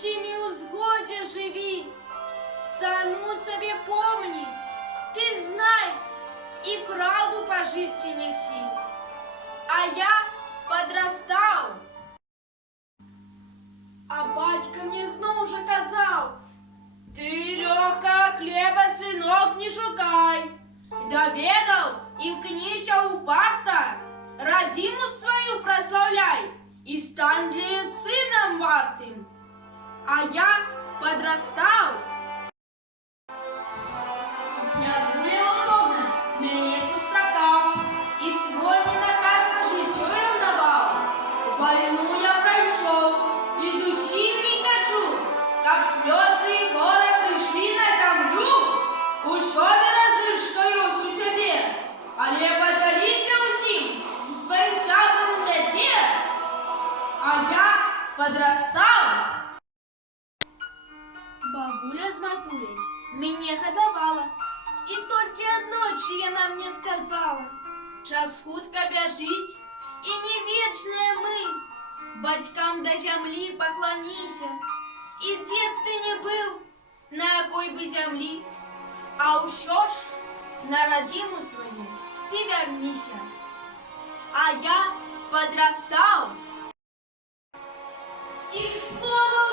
усімі у згоді живі. Цану себе помни, ты знай и правду по житті неси. А я подрастал, а батька мне знову же казав: ты легкого хлеба, сынок, не шукай. Доведал, імкнися упарта, родину свою прославляй и стань для её сыном вартым. А я подрастал. Дяду неудобно, меня сустракал, и свой мне наказ на житье им давал. Войну я прошел, и зусім не хочу, как слезы и горы пришли на землю. Усё бережи, что есть у тебе, але поділися усім зі своїм сябром бяде. А я подрастал. Бабуля з матулей меня годовала, и только одночі яна мне сказала: час хутка бяжить, и не вечные мы. Батькам до землі поклоніся, і де б ти не был, на якой би землі, а ўсё ж на родину свою ты вернися. А я подрастал. И к слову